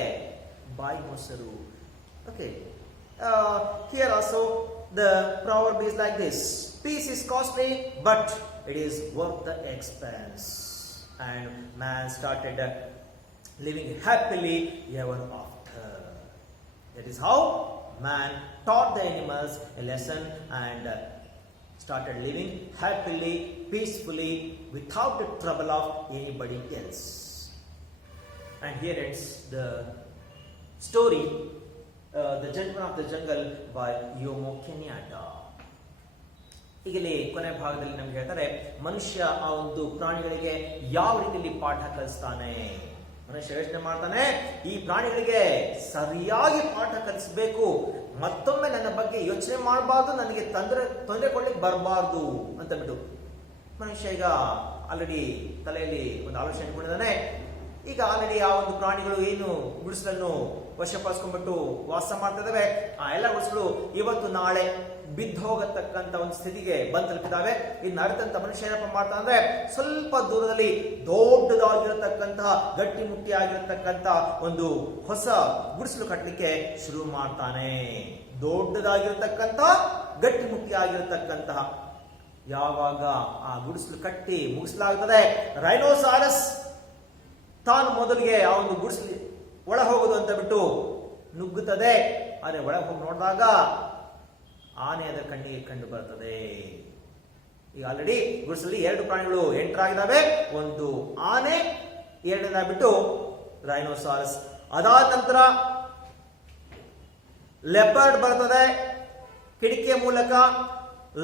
bai mosaru. Okay? Here also the proverb is like this: peace is costly, but it is worth the expense. And man started living happily ever after. That is how man taught the animals a lesson and started living happily, peacefully, without the trouble of anybody else. And here ends the story, The Gentleman of the Jungle by Jomo Kenyatta. ಈಗಲೇ ಕೊನೆ ಭಾಗದಲ್ಲಿ ನಮ್ಗೆ ಹೇಳ್ತಾರೆ, ಮನುಷ್ಯ ಆ ಒಂದು ಪ್ರಾಣಿಗಳಿಗೆ ಯಾವ ರೀತಿಯಲ್ಲಿ ಪಾಠ ಕಲಿಸ್ತಾನೆ. ಮನುಷ್ಯ ಯೋಚನೆ ಮಾಡ್ತಾನೆ, ಈ ಪ್ರಾಣಿಗಳಿಗೆ ಸರಿಯಾಗಿ ಪಾಠ ಕಲಿಸಬೇಕು, ಮತ್ತೊಮ್ಮೆ ನನ್ನ ಬಗ್ಗೆ ಯೋಚನೆ ಮಾಡಬಾರ್ದು, ನನಗೆ ತೊಂದರೆ ಕೊಡ್ಲಿಕ್ಕೆ ಬರಬಾರ್ದು ಅಂತ ಬಿಟ್ಟು ಮನುಷ್ಯ ಈಗ ಆಲ್ರೆಡಿ ತಲೆಯಲ್ಲಿ ಒಂದು ಆಲೋಚನೆ ಇಟ್ಕೊಂಡಿದ್ದಾನೆ. ಈಗ ಆಲ್ರೆಡಿ ಆ ಒಂದು ಪ್ರಾಣಿಗಳು ಏನು ಗುಡಿಸಲನ್ನು ವಶಪಡಿಸ್ಕೊಂಡ್ಬಿಟ್ಟು ವಾಸ ಮಾಡ್ತಾ ಇದಾವೆ, ಆ ಎಲ್ಲ ಗುಡಿಸಲು ಇವತ್ತು ನಾಳೆ ಬಿದ್ದು ಹೋಗತಕ್ಕಂತ ಒಂದು ಸ್ಥಿತಿಗೆ ಬಂದು ತಲುಪಿದಾವೆ. ಇನ್ನು ಅರ್ಥಂತ ಮನುಷ್ಯ ಏನಪ್ಪ ಮಾಡ್ತಾ ಅಂದ್ರೆ, ಸ್ವಲ್ಪ ದೂರದಲ್ಲಿ ದೊಡ್ಡದಾಗಿರತಕ್ಕಂತಹ ಗಟ್ಟಿ ಮುಟ್ಟಿಯಾಗಿರತಕ್ಕಂತ ಒಂದು ಹೊಸ ಗುಡಿಸಲು ಕಟ್ಟಲಿಕ್ಕೆ ಶುರು ಮಾಡ್ತಾನೆ. ದೊಡ್ಡದಾಗಿರತಕ್ಕಂತ ಗಟ್ಟಿ ಮುಟ್ಟಿಯಾಗಿರತಕ್ಕಂತಹ ಯಾವಾಗ ಆ ಗುಡಿಸಲು ಕಟ್ಟಿ ಮುಗಿಸಲಾಗುತ್ತದೆ, ರೈನೋಸಾರಸ್ ತಾನು ಮೊದಲಿಗೆ ಆ ಒಂದು ಗುಡಿಸಲು ಒಳ ಹೋಗುದು ಅಂತ ಬಿಟ್ಟು ನುಗ್ಗುತ್ತದೆ. ಆದರೆ ಒಳಗೆ ಹೋಗಿ ನೋಡಿದಾಗ ಆನೆ ಅದರ ಕಣ್ಣಿಗೆ ಕಂಡು ಬರ್ತದೆ. ಈಗ ಆಲ್ರೆಡಿ ಗುಡಿಸಲ್ಲಿ 2 ಪ್ರಾಣಿಗಳು ಎಂಟರ್ ಆಗಿದ್ದಾವೆ, ಒಂದು ಆನೆ, ಎರಡನೇ ಬಿಟ್ಟು ರೈನೋಸಾರಸ್. ಅದಾದ ನಂತರ ಲೆಪರ್ಡ್ ಬರ್ತದೆ ಕಿಟಕಿಯ ಮೂಲಕ.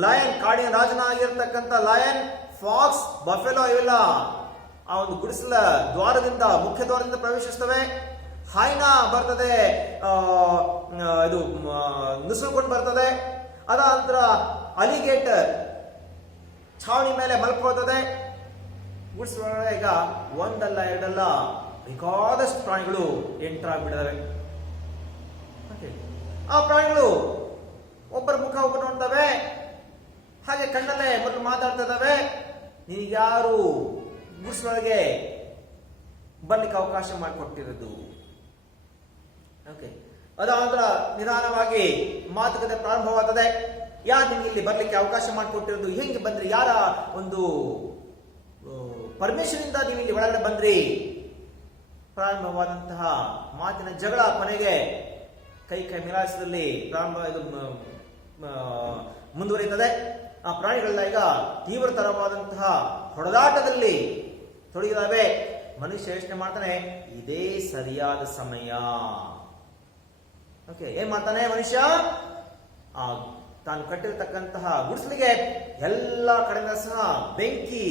ಲಯನ್, ಕಾಡಿನ ರಾಜನಾಗಿರ್ತಕ್ಕಂಥ ಲಯನ್, ಫಾಕ್ಸ್, ಬಫೆಲೋ ಇವೆಲ್ಲ ಆ ಒಂದು ಗುಡಿಸಲ ದ್ವಾರದಿಂದ, ಮುಖ್ಯ ದ್ವಾರದಿಂದ ಪ್ರವೇಶಿಸ್ತವೆ. ಹೈನಾ ಬರ್ತದೆ, ಇದು ನುಸುಳ್ಕೊಂಡು ಬರ್ತದೆ. ಅದ ನಂತರ ಅಲಿಗೇಟರ್ ಛಾವಣಿ ಮೇಲೆ ಮಲ್ಕೊಳ್ತದೆ. ಗುಡಿಸಲೊಳಗೆ ಈಗ ಒಂದಲ್ಲ ಎರಡಲ್ಲ ಬೇಕಾದಷ್ಟು ಪ್ರಾಣಿಗಳು ಎಂಟರ್ ಆಗ್ಬಿಟ್ಟಿದಾವೆ. ಆ ಪ್ರಾಣಿಗಳು ಒಬ್ಬರ ಮುಖ ಒಬ್ಬರು ನೋಡ್ತವೆ, ಹಾಗೆ ಕಣ್ಣಲ್ಲೇ ಮೊದಲು ಮಾತಾಡ್ತಾ ಇದ್ದಾವೆ. ನಿನಗ್ಯಾರು ಗುಡಿಸಲೊಳಗೆ ಬರ್ಲಿಕ್ಕೆ ಅವಕಾಶ ಮಾಡಿಕೊಟ್ಟಿರೋದು? ಓಕೆ, ಅದಾದ ನಿಧಾನವಾಗಿ ಮಾತುಕತೆ ಪ್ರಾರಂಭವಾಗುತ್ತದೆ. ಯಾರು ನಿಮ್ಗೆ ಇಲ್ಲಿ ಬರ್ಲಿಕ್ಕೆ ಅವಕಾಶ ಮಾಡಿಕೊಟ್ಟಿರೋದು? ಹೆಂಗೆ ಬಂದ್ರಿ? ಯಾರ ಒಂದು ಪರ್ಮಿಷನ್ ಇಂದ ನೀವು ಇಲ್ಲಿ ಒಳಗಡೆ ಬಂದ್ರಿ? ಪ್ರಾರಂಭವಾದಂತಹ ಮಾತಿನ ಜಗಳ ಕೊನೆಗೆ ಕೈ ಮಿಲಾಯಿಸದಲ್ಲಿ ಮುಂದುವರಿಯುತ್ತದೆ. ಆ ಪ್ರಾಣಿಗಳೆಲ್ಲ ಈಗ ತೀವ್ರತರವಾದಂತಹ ಹೊಡೆದಾಟದಲ್ಲಿ ತೊಡಗಿದಾವೆ. ಮನುಷ್ಯ ಯೋಚನೆ ಮಾಡ್ತಾನೆ, ಇದೇ ಸರಿಯಾದ ಸಮಯ. ಓಕೆ, ಏನ್ ಮಾಡ್ತಾನೆ ಮನುಷ್ಯ? ತಾನು ಕಟ್ಟಿರ್ತಕ್ಕಂತಹ ಗುಡಿಸಲಿಗೆ ಎಲ್ಲ ಕಡೆಯಿಂದ ಸಹ ಬೆಂಕಿ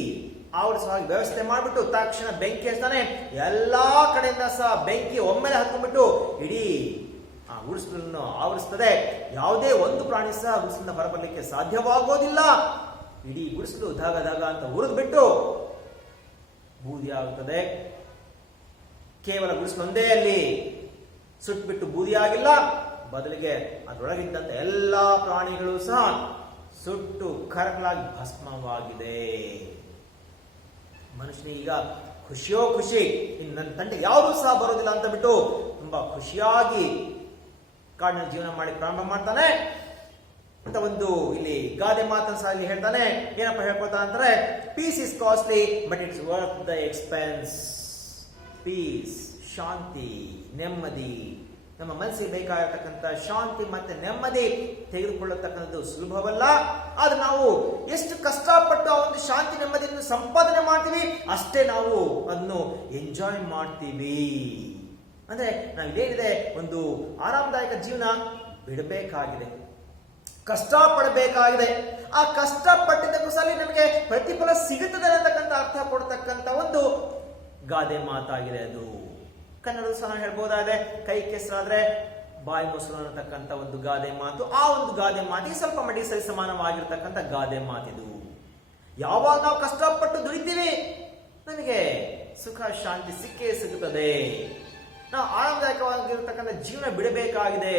ಆವರಿಸುವ ವ್ಯವಸ್ಥೆ ಮಾಡಿಬಿಟ್ಟು ತಕ್ಷಣ ಬೆಂಕಿ ಹಚ್ತಾನೆ. ಎಲ್ಲಾ ಕಡೆಯಿಂದ ಸಹ ಬೆಂಕಿ ಒಮ್ಮೆಲೆ ಹತ್ಕೊಂಡ್ಬಿಟ್ಟು ಇಡೀ ಆ ಗುಡಿಸಲನ್ನು ಆವರಿಸ್ತದೆ. ಯಾವುದೇ ಒಂದು ಪ್ರಾಣಿ ಸಹ ಗುಡಿಸಲಿಂದ ಹೊರಬರಲಿಕ್ಕೆ ಸಾಧ್ಯವಾಗೋದಿಲ್ಲ. ಇಡೀ ಗುಡಿಸಲು ಧಗ ಧಗ ಅಂತ ಉರಿದು ಬಿಟ್ಟು ಬೂದಿ ಆಗುತ್ತದೆ. ಕೇವಲ ಗುಡಿಸಲು ಒಂದೇ ಅಲ್ಲಿ ಸುಟ್ಬಿಟ್ಟು ಬೂದಿ ಆಗಿಲ್ಲ, ಬದಲಿಗೆ ಅದರೊಳಗಿದ್ದಂತ ಎಲ್ಲಾ ಪ್ರಾಣಿಗಳು ಸಹ ಸುಟ್ಟು ಕರಕಲಾಗಿ ಭಸ್ಮವಾಗಿದೆ. ಮನುಷ್ಯನಿಗೆ ಈಗ ಖುಷಿಯೋ ಖುಷಿ, ಇನ್ನು ನನ್ನ ತಂಟೆಗೆ ಯಾವುದೂ ಸಹ ಬರೋದಿಲ್ಲ ಅಂತ ಬಿಟ್ಟು ತುಂಬಾ ಖುಷಿಯಾಗಿ ಕಾಡಿನಲ್ಲಿ ಜೀವನ ಮಾಡಿ ಪ್ರಾರಂಭ ಮಾಡ್ತಾನೆ ಅಂತ ಒಂದು ಇಲ್ಲಿ ಗಾದೆ ಮಾತನ್ನು ಸಹ ಇಲ್ಲಿ ಹೇಳ್ತಾನೆ. ಏನಪ್ಪ ಹೇಳ್ಕೊಳ್ತಾ ಅಂತಾರೆ, peace is costly but it's worth the expense. Peace, ಶಾಂತಿ, ನೆಮ್ಮದಿ, ನಮ್ಮ ಮನಸ್ಸಿಗೆ ಬೇಕಾಗಿರತಕ್ಕಂಥ ಶಾಂತಿ ಮತ್ತೆ ನೆಮ್ಮದಿ ತೆಗೆದುಕೊಳ್ಳತಕ್ಕಂಥದ್ದು ಸುಲಭವಲ್ಲ. ಆದ್ರೆ ನಾವು ಎಷ್ಟು ಕಷ್ಟಪಟ್ಟು ಆ ಒಂದು ಶಾಂತಿ ನೆಮ್ಮದಿಯನ್ನು ಸಂಪಾದನೆ ಮಾಡ್ತೀವಿ, ಅಷ್ಟೇ ನಾವು ಅದನ್ನು ಎಂಜಾಯ್ ಮಾಡ್ತೀವಿ. ಅಂದ್ರೆ ನಾವು ಇದೇನಿದೆ, ಒಂದು ಆರಾಮದಾಯಕ ಜೀವನ ಬಿಡಬೇಕಾಗಿದೆ, ಕಷ್ಟ ಪಡಬೇಕಾಗಿದೆ. ಆ ಕಷ್ಟ ಪಟ್ಟಿದ್ದಕ್ಕೂ ಸಲ ನಮಗೆ ಪ್ರತಿಫಲ ಸಿಗುತ್ತದೆ ಅನ್ನತಕ್ಕಂಥ ಅರ್ಥ ಕೊಡ್ತಕ್ಕಂಥ ಒಂದು ಗಾದೆ ಮಾತಾಗಿದೆ ಅದು. ಕನ್ನಡದ ಸಹ ಹೇಳ್ಬೋದಾದ್ರೆ, ಕೈ ಕೆಸರಾದ್ರೆ ಬಾಯಿ ಮೊಸರು ಅನ್ನತಕ್ಕಂಥ ಒಂದು ಗಾದೆ ಮಾತು. ಆ ಒಂದು ಗಾದೆ ಮಾತಿಗೆ ಸ್ವಲ್ಪ ಮಟ್ಟಿಗೆ ಸರಿ ಸಮಾನವಾಗಿರ್ತಕ್ಕಂಥ ಗಾದೆ ಮಾತಿದು. ಯಾವಾಗ ನಾವು ಕಷ್ಟಪಟ್ಟು ದುಡಿತೀವಿ, ನಮಗೆ ಸುಖ ಶಾಂತಿ ಸಿಕ್ಕೇ ಸಿಗುತ್ತದೆ. ನಾವು ಆರಾಮದಾಯಕವಾಗಿರ್ತಕ್ಕಂಥ ಜೀವನ ಬಿಡಬೇಕಾಗಿದೆ,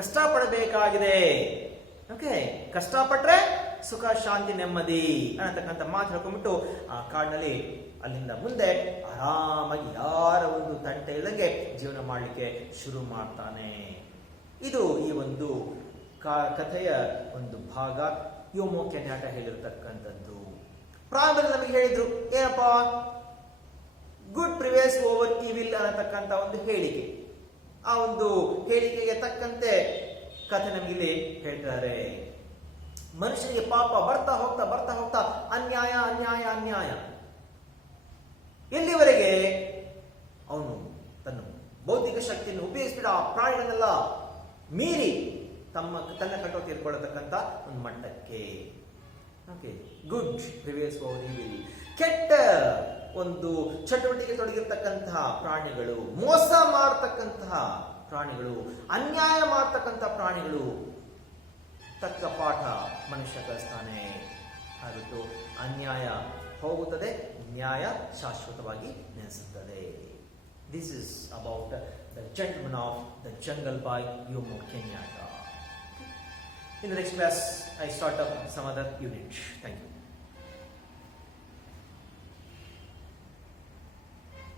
ಕಷ್ಟಪಡಬೇಕಾಗಿದೆ. ಓಕೆ, ಕಷ್ಟಪಟ್ರೆ ಸುಖ ಶಾಂತಿ ನೆಮ್ಮದಿ ಅನ್ನತಕ್ಕಂಥ ಮಾತು ಹೇಳ್ಕೊಂಡ್ಬಿಟ್ಟು ಆ ಕಾಡಿನಲ್ಲಿ ಅಲ್ಲಿಂದ ಮುಂದೆ ಆರಾಮಾಗಿ ಯಾರ ಒಂದು ತಂಟೆ ಇಲ್ಲದಂಗೆ ಜೀವನ ಮಾಡಲಿಕ್ಕೆ ಶುರು ಮಾಡ್ತಾನೆ. ಇದು ಈ ಒಂದು ಕಥೆಯ ಒಂದು ಭಾಗ. ಯೋಮೋ ಕೆನ್ಯಾಟ ಹೇಳಿರ್ತಕ್ಕಂಥದ್ದು. ಪ್ರಾರಂಭದಲ್ಲಿ ನಮಗೆ ಹೇಳಿದ್ರು ಏನಪ್ಪ, ಗುಡ್ ಪ್ರಿವೇಸ್ ಓವರ್ ಈವಿಲ್ ಅನ್ನತಕ್ಕಂಥ ಒಂದು ಹೇಳಿಕೆ. ಆ ಒಂದು ಹೇಳಿಕೆಗೆ ತಕ್ಕಂತೆ ಕಥೆ ನಮಗಿಲ್ಲಿ ಹೇಳ್ತಾರೆ. ಮನುಷ್ಯನಿಗೆ ಪಾಪ ಬರ್ತಾ ಹೋಗ್ತಾ ಅನ್ಯಾಯ ಅನ್ಯಾಯ ಅನ್ಯಾಯ. ಎಲ್ಲಿವರೆಗೆ ಅವನು ತನ್ನ ಬೌದ್ಧಿಕ ಶಕ್ತಿಯನ್ನು ಉಪಯೋಗಿಸ್ಬಿಟ್ಟು ಆ ಪ್ರಾಣಿಗಳನ್ನೆಲ್ಲ ಮೀರಿ ತನ್ನ ಕಟ್ಟೋ ತೀರ್ಕೊಳ್ಳತಕ್ಕಂಥ ಒಂದು ಮಟ್ಟಕ್ಕೆ. Okay, good prevails over evil. ಕೆಟ್ಟ ಒಂದು ಚಟುವಟಿಕೆ ತೊಡಗಿರ್ತಕ್ಕಂತಹ ಪ್ರಾಣಿಗಳು, ಮೋಸ ಮಾಡತಕ್ಕಂತಹ ಪ್ರಾಣಿಗಳು, ಅನ್ಯಾಯ ಮಾಡತಕ್ಕಂತಹ ಪ್ರಾಣಿಗಳು ತಕ್ಕ ಪಾಠ ಮನುಷ್ಯ ಕಲಿಸ್ತಾನೆ. ಹಾಗಿತ್ತು ಅನ್ಯಾಯ ಹೋಗುತ್ತದೆ, ನ್ಯಾಯ ಶಾಶ್ವತವಾಗಿ ನೆಲೆಸುತ್ತದೆ. This is about the gentleman of the jungle by Jomo Kenyatta. In the next class, I start up some other unit. Thank you.